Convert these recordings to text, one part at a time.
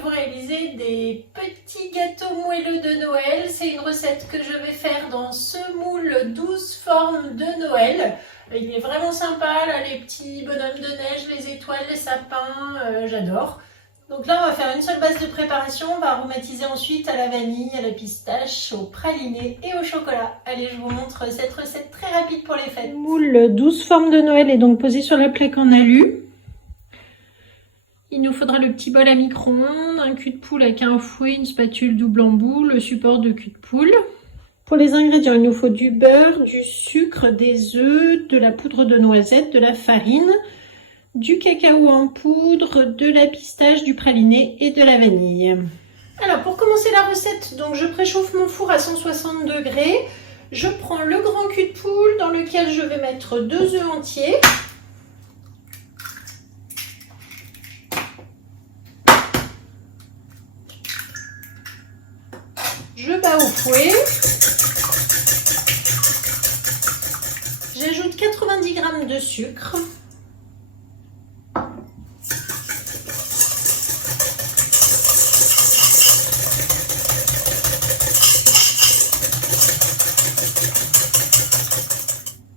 vous réaliser des petits gâteaux moelleux de Noël. C'est une recette que je vais faire dans ce moule 12 formes de Noël. Il est vraiment sympa, là, les petits bonhommes de neige, les étoiles, les sapins, j'adore. Donc là, on va faire une seule base de préparation. On va aromatiser ensuite à la vanille, à la pistache, au praliné et au chocolat. Allez, je vous montre cette recette très rapide pour les fêtes. Le moule 12 formes de Noël est donc posé sur la plaque en alu. Il nous faudra le petit bol à micro-ondes, un cul de poule avec un fouet, une spatule double embout, le support de cul de poule. Pour les ingrédients, il nous faut du beurre, du sucre, des œufs, de la poudre de noisette, de la farine, du cacao en poudre, de la pistache, du praliné et de la vanille. Alors pour commencer la recette, donc je préchauffe mon four à 160 degrés. Je prends le grand cul de poule dans lequel je vais mettre 2 œufs entiers. Je bats au fouet. J'ajoute 90 g de sucre.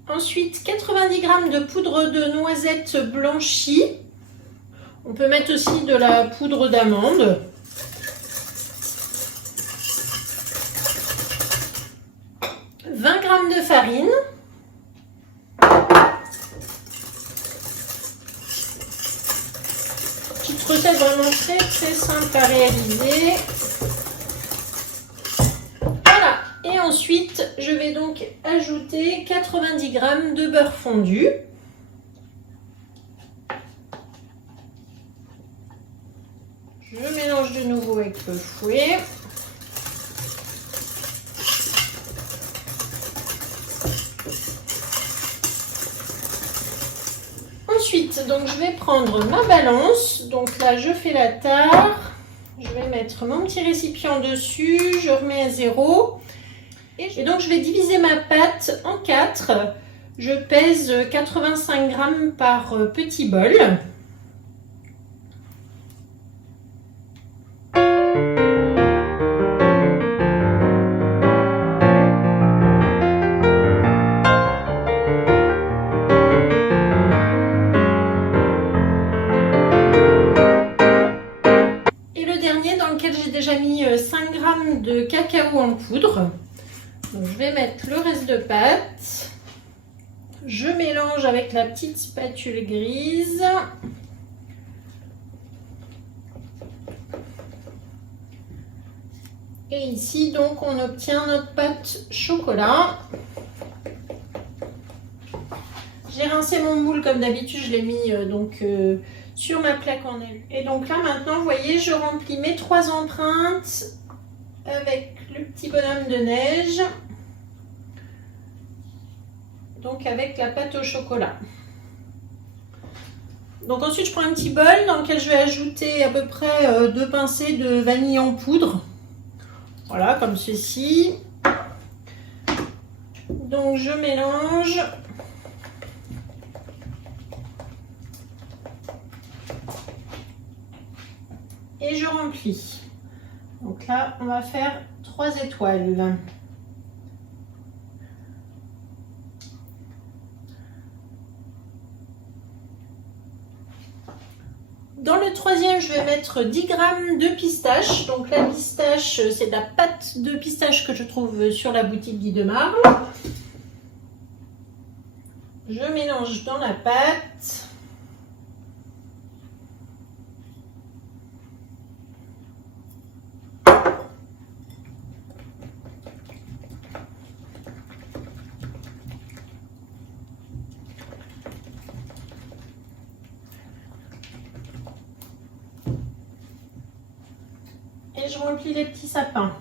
Ensuite, 90 g de poudre de noisette blanchie. On peut mettre aussi de la poudre d'amande. 20 g de farine. Petite recette vraiment très simple à réaliser. Voilà. Et ensuite, je vais donc ajouter 90 g de beurre fondu. Je mélange de nouveau avec le fouet. Ensuite, donc je vais prendre ma balance. Donc là, je fais la tare. Je vais mettre mon petit récipient dessus. Je remets à 0. Et donc, je vais diviser ma pâte en 4. Je pèse 85 g par petit bol. J'ai déjà mis 5 g de cacao en poudre. Donc, je vais mettre le reste de pâte. Je mélange avec la petite spatule grise. Et ici, donc, on obtient notre pâte chocolat. J'ai rincé mon moule comme d'habitude, je l'ai mis sur ma plaque en alu. Et donc là maintenant, vous voyez, je remplis mes 3 empreintes avec le petit bonhomme de neige. Donc avec la pâte au chocolat. Donc ensuite, je prends un petit bol dans lequel je vais ajouter à peu près 2 pincées de vanille en poudre. Voilà, comme ceci. Donc je mélange. Et je remplis. Donc là, on va faire 3 étoiles. Dans le troisième, je vais mettre 10 g de pistache. Donc la pistache, c'est de la pâte de pistache que je trouve sur la boutique Guy de Marle. Je mélange dans la pâte. Et je remplis les petits sapins.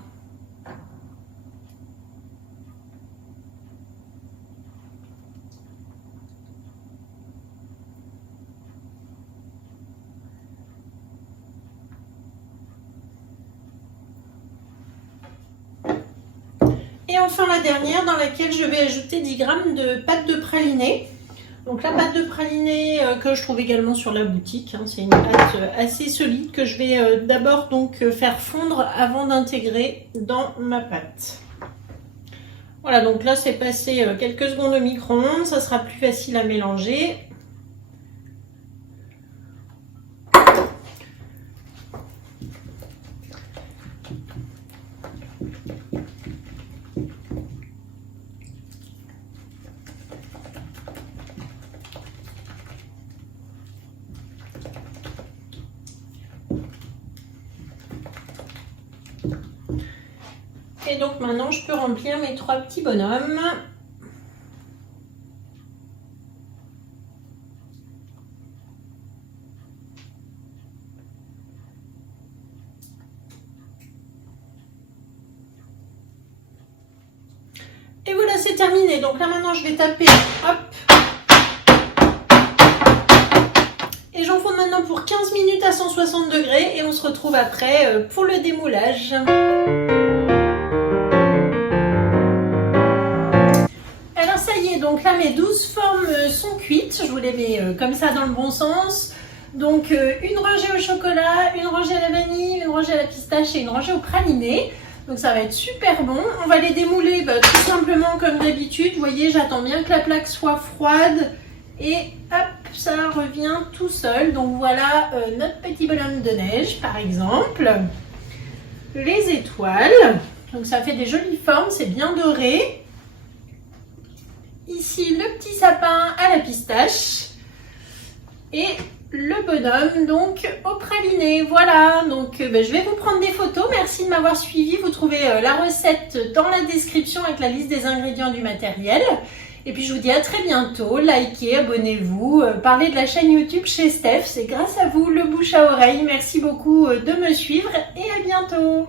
Et enfin la dernière dans laquelle je vais ajouter 10 g de pâte de praliné. Donc la pâte de praliné que je trouve également sur la boutique, hein, c'est une pâte assez solide que je vais d'abord donc faire fondre avant d'intégrer dans ma pâte. Voilà, donc là c'est passé quelques secondes au micro-ondes, ça sera plus facile à mélanger. Et donc maintenant je peux remplir mes 3 petits bonhommes. Et voilà, c'est terminé. Donc là maintenant je vais taper, hop. Et j'enfonce maintenant pour 15 minutes à 160 degrés et on se retrouve après pour le démoulage. Donc là mes 12 formes sont cuites, je vous les mets comme ça dans le bon sens. Donc une rangée au chocolat, une rangée à la vanille, une rangée à la pistache et une rangée au praliné. Donc ça va être super bon. On va les démouler tout simplement comme d'habitude. Vous voyez, j'attends bien que la plaque soit froide et hop, ça revient tout seul. Donc voilà notre petit bonhomme de neige par exemple. Les étoiles, donc ça fait des jolies formes, c'est bien doré. Ici, le petit sapin à la pistache et le bonhomme donc au praliné. Voilà, donc je vais vous prendre des photos. Merci de m'avoir suivi. Vous trouvez la recette dans la description avec la liste des ingrédients du matériel. Et puis, je vous dis à très bientôt. Likez, abonnez-vous, parlez de la chaîne YouTube chez Steph. C'est grâce à vous, le bouche à oreille. Merci beaucoup de me suivre et à bientôt.